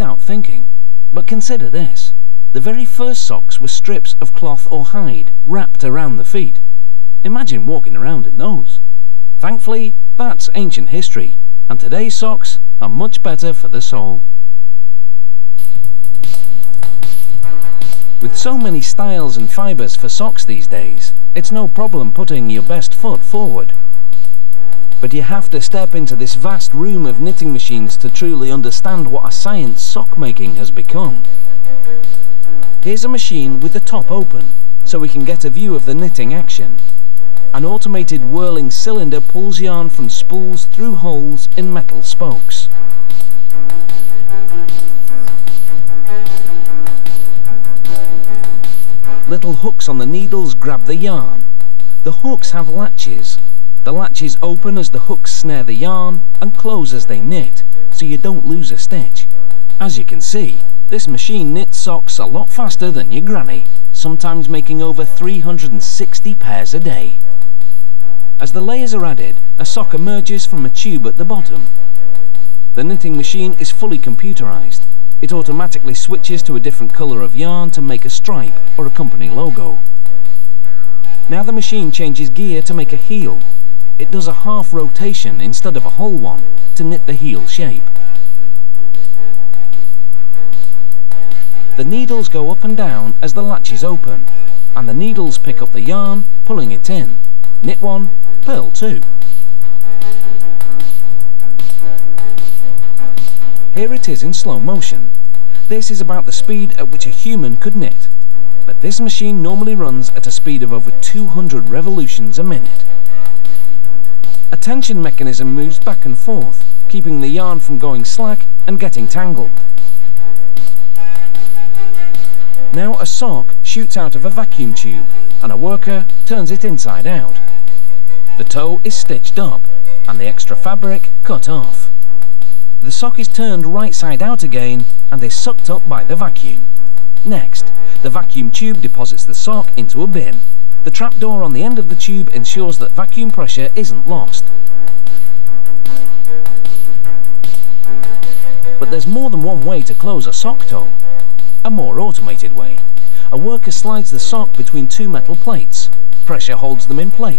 without thinking. But consider this. The very first socks were strips of cloth or hide wrapped around the feet. Imagine walking around in those. Thankfully, that's ancient history, and today's socks are much better for the sole. With so many styles and fibres for socks these days, it's no problem putting your best foot forward. But you have to step into this vast room of knitting machines to truly understand what a science sock making has become. Here's a machine with the top open, so we can get a view of the knitting action. An automated whirling cylinder pulls yarn from spools through holes in metal spokes. Little hooks on the needles grab the yarn. The hooks have latches. The latches open as the hooks snare the yarn and close as they knit, so you don't lose a stitch. As you can see, this machine knits socks a lot faster than your granny, sometimes making over 360 pairs a day. As the layers are added, a sock emerges from a tube at the bottom. The knitting machine is fully computerized. It automatically switches to a different colour of yarn to make a stripe or a company logo. Now the machine changes gear to make a heel. It does a half rotation instead of a whole one to knit the heel shape. The needles go up and down as the latches open, and the needles pick up the yarn, pulling it in. Knit one, purl two. Here it is in slow motion. This is about the speed at which a human could knit, but this machine normally runs at a speed of over 200 revolutions a minute. A tension mechanism moves back and forth, keeping the yarn from going slack and getting tangled. Now a sock shoots out of a vacuum tube, and a worker turns it inside out. The toe is stitched up, and the extra fabric cut off. The sock is turned right side out again and is sucked up by the vacuum. Next, the vacuum tube deposits the sock into a bin. The trapdoor on the end of the tube ensures that vacuum pressure isn't lost. But there's more than one way to close a sock toe. A more automated way. A worker slides the sock between two metal plates. Pressure holds them in place.